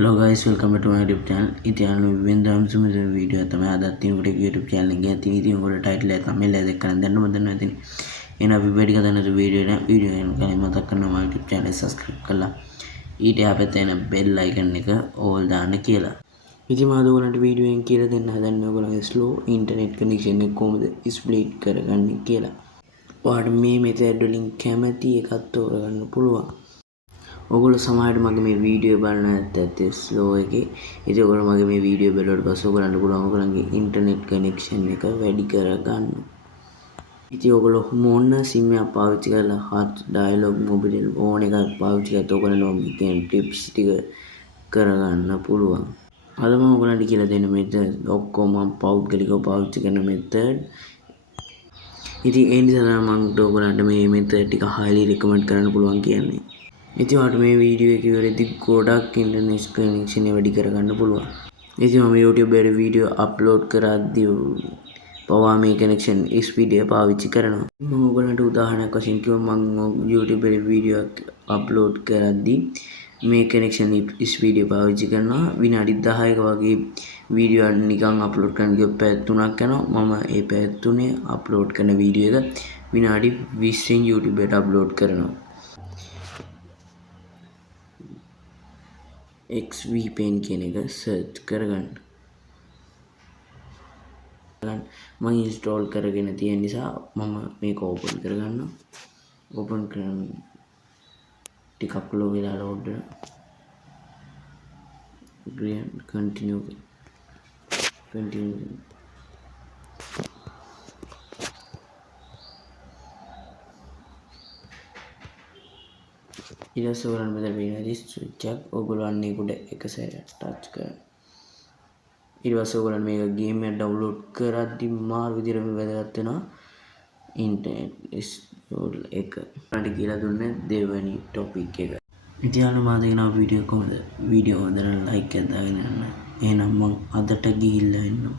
Hello guys, welcome back to my YouTube channel. ඉතින් අනුව වෙනදාම සුමු video තමයි අදත් තියෙන කොට YouTube channel එකේ තියෙන. ඉතින් ඔයාලට title එක thumbnail එක දැක්කම දැන්නම දන්නවා ඉතින්. එහෙනම් අපි වැඩි කතා නැතුව වීඩියෝ එක කලින් මතක් කරනවා my YouTube channel subscribe කරලා ඊට එහා පැත්තේ එන bell icon එක all දාන්න කියලා. ඉතින් මම ඔයගොල්ලන්ට වීඩියෝ එකෙන් කියලා දෙන්න හදන්නේ ඔයගොල්ලන්ගේ slow internet connection එක කොහොමද split කරගන්නේ කියලා. ඔයාලට මේ method වලින් කැමති එකක් තෝරගන්න පුළුවන්. ඔගොල්ලෝ සමහරට මගේ මේ වීඩියෝ බලන ඇත්තේ ස්ලෝ එකේ. ඉතින් ඔයගොල්ලෝ මගේ මේ වීඩියෝ බලුවට පස්සේ ඔයගොල්ලන්ට පුළුවන් ඔයගොල්ලන්ගේ ඉන්ටර්නෙට් කනෙක්ෂන් එක වැඩි කරගන්න. ඉතින් ඔයගොල්ලෝ මොන SIM එකක් පාවිච්චි කරලා hot dialog mobile ඕන එකක් පාවිච්චි කරලා ඔයගොල්ලෝ මේ කියන ටිප්ස් ටික කරගන්න පුළුවන්. අද මම ඔයගොල්ලන්ට කියලා දෙන්න මෙතන ඔක්කොම මම පෞද්ගලිකව පාවිච්චි කරන මෙතඩ්. ඉතින් ඒ නිසා මම ඔයගොල්ලන්ට මේ මෙතඩ් ටික highly recommend කරන්න පුළුවන් කියන්නේ. ඉතින් ඔයාලට මේ වීඩියෝ එක ඉවරදී ගොඩක් ඉන්ටර්නෙට් කනෙක්ෂන් එක වැඩි කරගන්න පුළුවන්. ඉතින් මම YouTube එකට වීඩියෝ අප්ලෝඩ් කරද්දී පවා මේ කනෙක්ෂන් ස්පීඩ් එක පාවිච්චි කරනවා. මම ඔයගලන්ට උදාහරණයක් වශයෙන් කිව්වා මම YouTube එකට වීඩියෝ අප්ලෝඩ් කරද්දී මේ කනෙක්ෂන් ස්පීඩ් එක පාවිච්චි කරනවා විනාඩි 10ක වගේ වීඩියෝ නිකන් අප්ලෝඩ් කරන්න ගියොත් පැය 3ක් යනවා. මම ඒ පැය 3 අප්ලෝඩ් කරන වීඩියෝ එක විනාඩි 20න් YouTube එකට අප්ලෝඩ් කරනවා. XVPN කියන එක සර්ච් කරගන්න. මම ඉන්ස්ටෝල් කරගෙන තියෙන නිසා මම මේක ඕපන් කරගන්නවා. ඕපන් කරන ටිකක් ලෝ වෙලා ලෝඩ් වෙනවා. කන්ටිනියු ඊට පස්සේ ඔයගොල්ලන් මෙතන වෙනදී ස්විච් එක ඔයගොල්ලෝ අන්නේ උඩ එක සැරයක් ටච් කරන්න. ඊට පස්සේ ඔයගොල්ලන් මේක ගේම් එක ඩවුන්ලෝඩ් කරද්දී මාර විදිහට වැදගත් වෙනවා ඉන්ටර්නෙට් ඉන්ස්ටෝල් එක. මට කියලා දුන්නේ දෙවෙනි ටොපික් එක. ඉතින් අන්න මම දෙනවා වීඩියෝ කොහොමද? වීඩියෝ හොඳට ලයික් එකක් දාගෙන යන්න. එහෙනම් මම අදට ගිහිල්ලා එන්නම්.